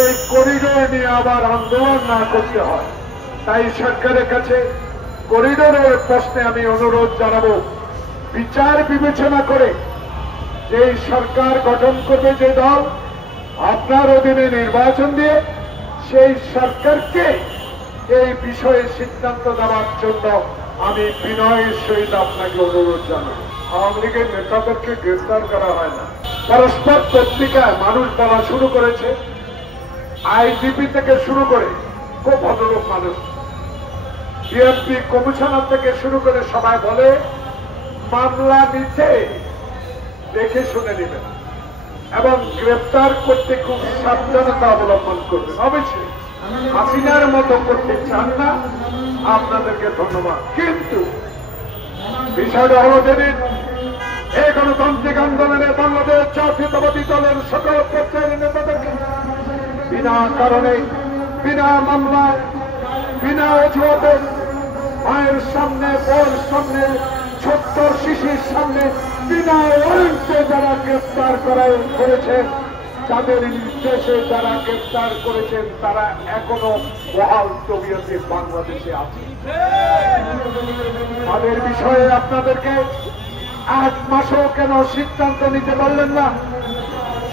এই করিডোর নিয়ে আবার আন্দোলন না করতে হয়। তাই সরকারের কাছে করিডোরের প্রশ্নে আমি অনুরোধ জানাবো, বিচার বিবেচনা করে যে সরকার গঠন করবে যে দল, আপনার অধীনে নির্বাচন দিয়ে সেই সরকারকে এই বিষয়ে সিদ্ধান্ত দেওয়ার জন্য আমি বিনয়ের সহিত আপনাকে অনুরোধ জানাই। আওয়ামী লীগের নেতাদেরকে গ্রেফতার করা হয় না। পরস্পর পত্রিকায় মানুষ বলা শুরু করেছে, আইজিপি থেকে শুরু করে খুব ভদ্রলোক মানুষ, বিএনপি কমিশনার থেকে শুরু করে সবাই বলে মামলা নিতে দেখে শুনে নেবেন এবং গ্রেফতার করতে খুব সাবধানতা অবলম্বন করবেন। অবশ্যই হাসিনার মতো করতে চান না, আপনাদেরকে ধন্যবাদ। কিন্তু বিষয়টা হল যেদিন এই গণতান্ত্রিক আন্দোলনে বাংলাদেশ জাতীয়তাবাদী দলের সকল পর্যায়ের নেতাদেরকে বিনা কারণে, বিনা মামলায়, বিনা অজুহাতে মায়ের সামনে, বোর সামনে, ছোট্ট শিশুর সামনে বিনা ওয়ারেন্টে যারা গ্রেফতার করেছেন, তাদের নির্দেশে যারা গ্রেফতার করেছেন, তারা এখনো বহাল তবিয়তে বাংলাদেশে আছে। তাদের বিষয়ে আপনাদেরকে 8 মাসও কেন সিদ্ধান্ত নিতে পারলেন না?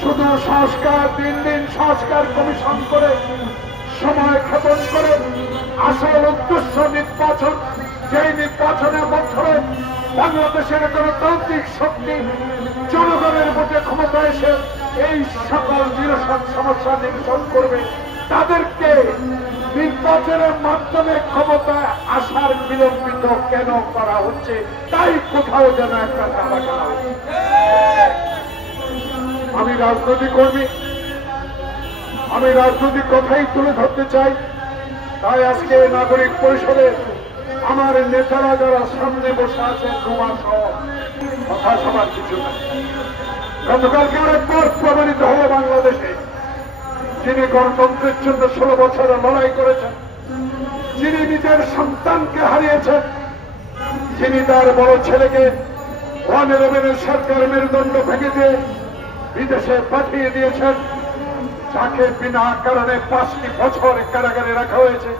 শুধু সংস্কার, 3 দিন সংস্কার কমিশন করে সময় ক্ষেপণ করে আসল উদ্দেশ্য নির্বাচন, যেই নির্বাচনের বছরে বাংলাদেশের গণতান্ত্রিক শক্তি জনগণের মধ্যে ক্ষমতা এসে এই সকল নিরসন সমস্যা নিরসন করবে, তাদেরকে নির্বাচনের মাধ্যমে ক্ষমতায় আসার বিলম্বিত কেন করা হচ্ছে? তাই কোথাও যেন একটা দাবা করা হচ্ছে। আমি রাজনৈতিক কর্মী, আমি রাজনৈতিক কথাই তুলে ধরতে চাই। তাই আজকে নাগরিক পরিষদে আমার নেতারা যারা সামনে বসে আছেন, রুমা সহ কথা সবার কিছু নাই। গতকালকে আরেকবার প্রমাণিত হল বাংলাদেশে, যিনি গণতন্ত্রের জন্য 16 বছর লড়াই করেছেন, যিনি নিজের সন্তানকে হারিয়েছেন, যিনি তার বড় ছেলেকে 111 সরকার মেরুদণ্ড ভেঙে দিয়ে বিদেশে পাঠিয়ে দিয়েছেন, যাকে বিনা কারণে 5টি বছর কারাগারে রাখা হয়েছে,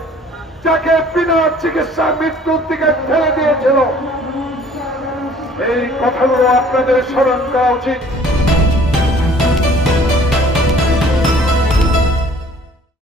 যাকে বিনা চিকিৎসা মৃত্যুর দিকে ঠেলে দিয়েছিল, এই কথাগুলো আপনাদের স্মরণ করা উচিত।